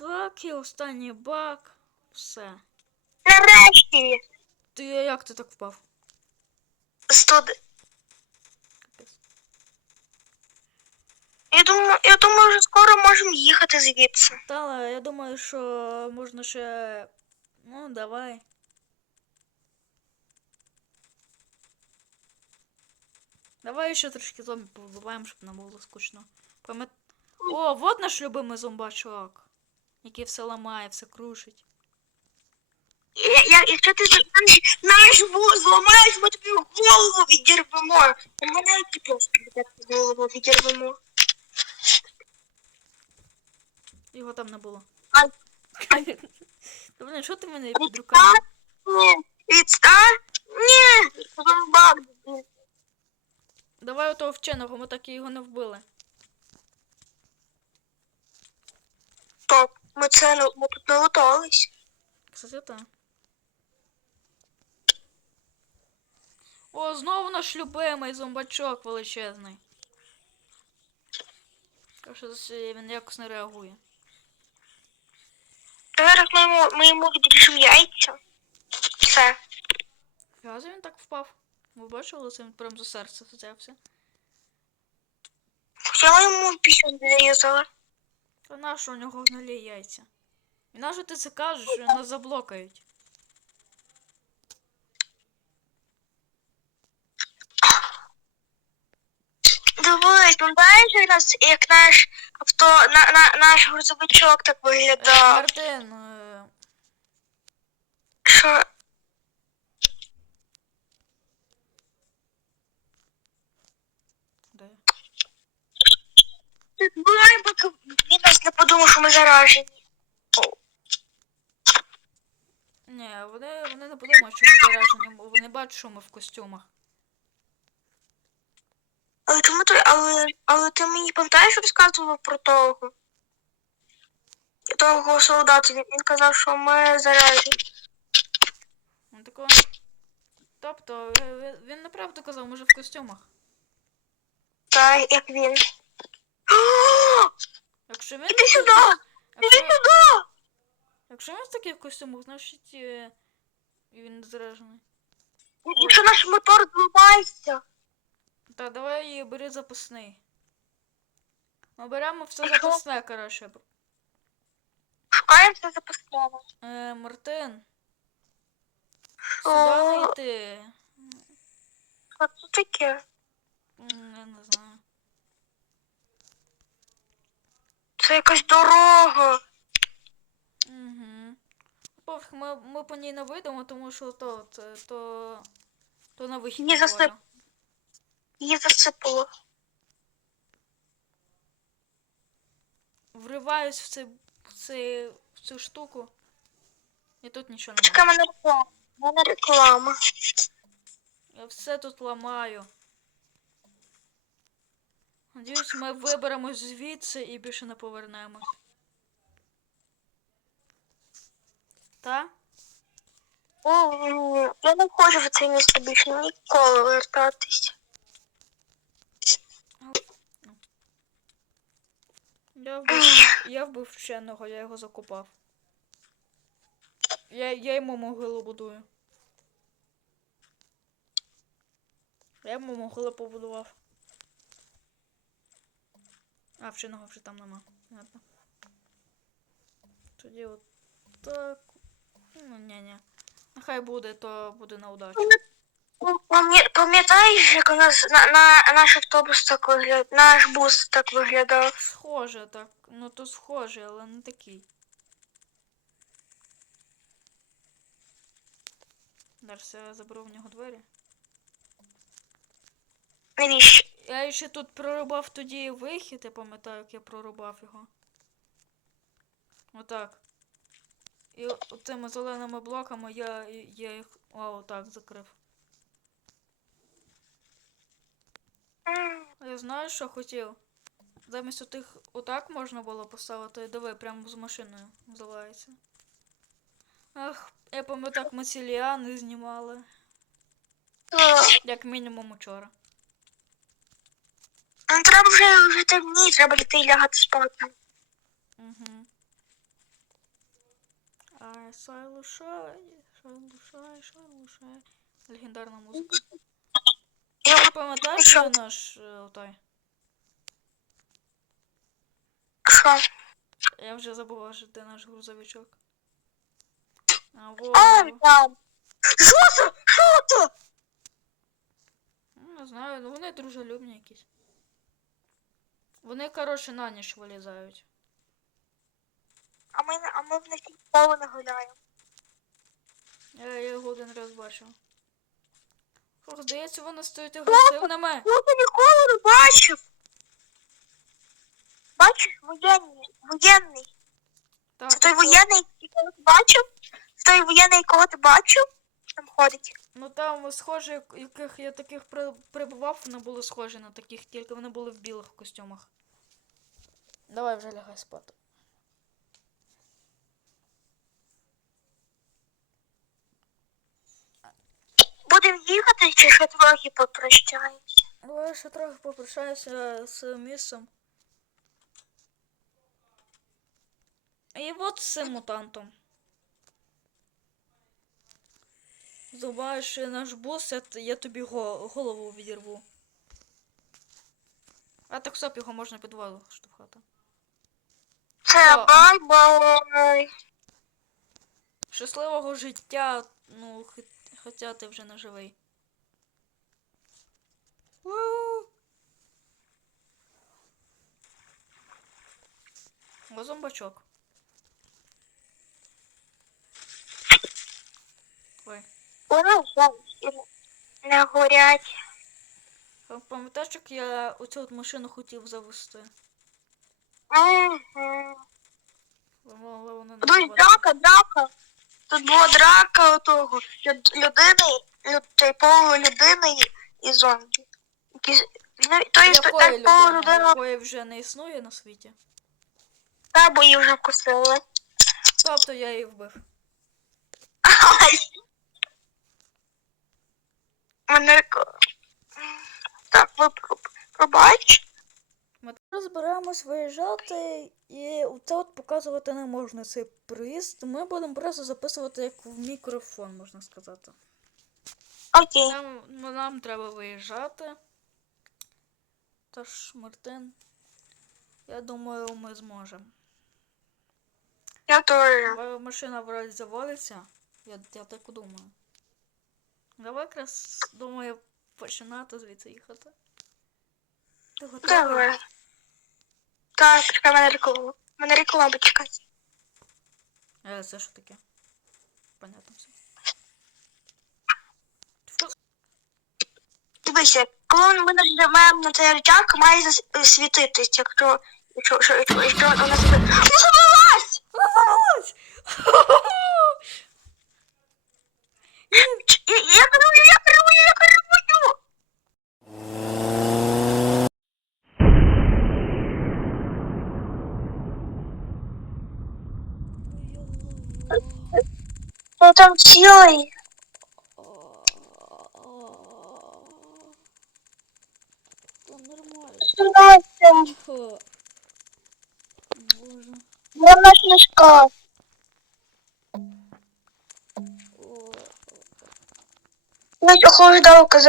Так, і останній бак. Все. Нарешті. Ти як ти так впав? Студ... Капець. Я думаю, я думаю, вже скоро можемо їхати звідси. Та, але я думаю, що можна ще. Ну, давай. Давай ще трошки зомбі повбиваємо, щоб не було скучно. Пам'ят... О, вот наш любимий зомбачок, Який все ламає, все крушить. Я, я, якщо ти зламаєш наш вуз зламаєш, ми тобі голову відірвемо. Мене які просто так голову відірвемо. Його там не було. Ай. Та що ти мене під руками? Відстань. Ні, зомбак. Давай отого вченого, ми так і його не вбили. Стоп, ми ми тут не лутались. Кстати, так. О, знову наш любимий зомбачок величезний. Каже, він якось не реагує. Зараз ми йому, ми йому відріжемо яйця. Все. Разве він так впав? Ви бачили, це він прям за серце взявся. Взяла йому пісню зарізала. А на що у нього гнилі яйця? І на що ти це кажеш, що нас заблокають? Дивись, пам'ятаєш як наш авто, на, на, наш грузовичок так Е, виглядав? Мартин, е, Що? де? Бувай, поки подумав, що ми заражені. Ні, вони, вони не подумають, що ми заражені, бо вони бачать, що ми в костюмах. Але чому ти, але, але ти мені пам'ятаєш, розказував про того? Того солдата, він, казав, що ми заражені. Він такого... Тобто, е, він неправду казав, ми же в костюмах. Так, як він. Якщо він... Іди сюди! Іди Якщо, сюди! якщо він в таких костюмах, значить е, він не заражений. Якщо наш мотор зламається. Та давай бери запасний. Ми беремо все що? запасне, коротше. Шукаємо все запасного. Е, Мартин. Сюди не йти. Що це таке? М, Я не знаю. Це якась дорога. Угу. Пофіг, ми, ми по ній не вийдемо, тому що то, це, то, то на вихід. Її воля. засип- Її засипало. Вриваюсь в, цей, в, цей, в цю штуку. І тут нічого Чекай, немає. мене реклама. Мене реклама. Я все тут ламаю. Надіюсь, ми виберемось звідси і більше не повернемось. Та? М, Я не хочу в це місто більше ніколи вертатись. Я вбив, я вбив вченого, я його закопав. Я, я йому могилу будую. Я йому могилу побудував. А, вченого вже там нема. Ладно. Тоді от так. Ну, ні-ні. Нехай буде, то буде на удачу. Пам'ятаєш, як у нас на, на наш автобус так виглядав, наш бус так виглядав? Схоже так. Ну то схоже, але не такий. Зараз я заберу в нього двері. Навіщо? Я ще тут прорубав тоді вихід, я пам'ятаю, як я прорубав його. Отак. І цими зеленими блоками я, я їх. О, отак закрив. Я знаю, що хотів. Замість отих отак можна було поставити, диви, прямо з машиною називається. Ах, я пам'ятаю, як ми ці ліани знімали. Як мінімум учора. Ну треба вже вже темніє, треба йти і лягати спати. Угу. Ай, шайлушай, шайлушай, шайлушай. Легендарна музика. Я Ти пам'ятаєш наш е, отой? що? Я вже забула, що ти наш грузовичок. А, во, А, там. Що це? Що це? Ну, Не знаю, ну вони дружелюбні якісь. Вони, коротше, на ніч вилізають. А ми, а ми в них ніколи не гуляємо. Я його один раз бачив. Фух, здається, вони стають агресивними. Я ніколи не бачив. Бачиш, воєнний. Воєнний. Так, Це той воєнний, якого ти бачив? Це той воєнний, якого ти бачив? Там ходить. Ну там схожі, як- яких я таких при- прибував, вони були схожі на таких, тільки вони були в білих костюмах. Давай вже лягай спати. Будемо їхати чи ще трохи попрощаємося? Давай ще трохи попрощаюся з місцем. І от з цим мутантом. Забуваєш наш бус, я, тобі го- голову відірву. А так стоп, його можна під воду штовхати. Це Що? бай-бай. Щасливого життя, ну, хоча ти вже не живий. У! Зомбачок. Вони не горять. Пам'ятаєш, як я оцю от машину хотів завести? Мгм. Але вона не Тут заводила. драка, драка. Тут була драка отого люд- людини, люд, той полулюдини і- і зомбі. Якісь, ну, то є Якої так людини? полулюдина, Якої вже не існує на світі. та бо її вже вкусили. Тобто я її вбив. Ай! Мене... Так, ви пробач. Ми зараз збираємось виїжджати, і це от показувати не можна цей приїзд. Ми будемо просто записувати як в мікрофон, можна сказати. Окей. Нам, нам треба виїжджати. Тож, Мартин, я думаю, ми зможемо. Я теж. Машина вроді заводиться. Я, я так думаю. Давай якраз думаю починати звідси їхати. Ти готовий? Давай. Так, чекай, мене реклама. Мене реклама чекай. Е, це що таке? Понятно все. Дивися, коли ми нажимаємо на цей рычаг, має зас- світитись, якщо... Якщо, якщо, якщо, якщо у нас... Ну, завелась! Завелась! Я, я керую, я керую, я керую! Я там цілий. Та нормально. Боже. Вона ж не шкаф. О. Навіть охолодалка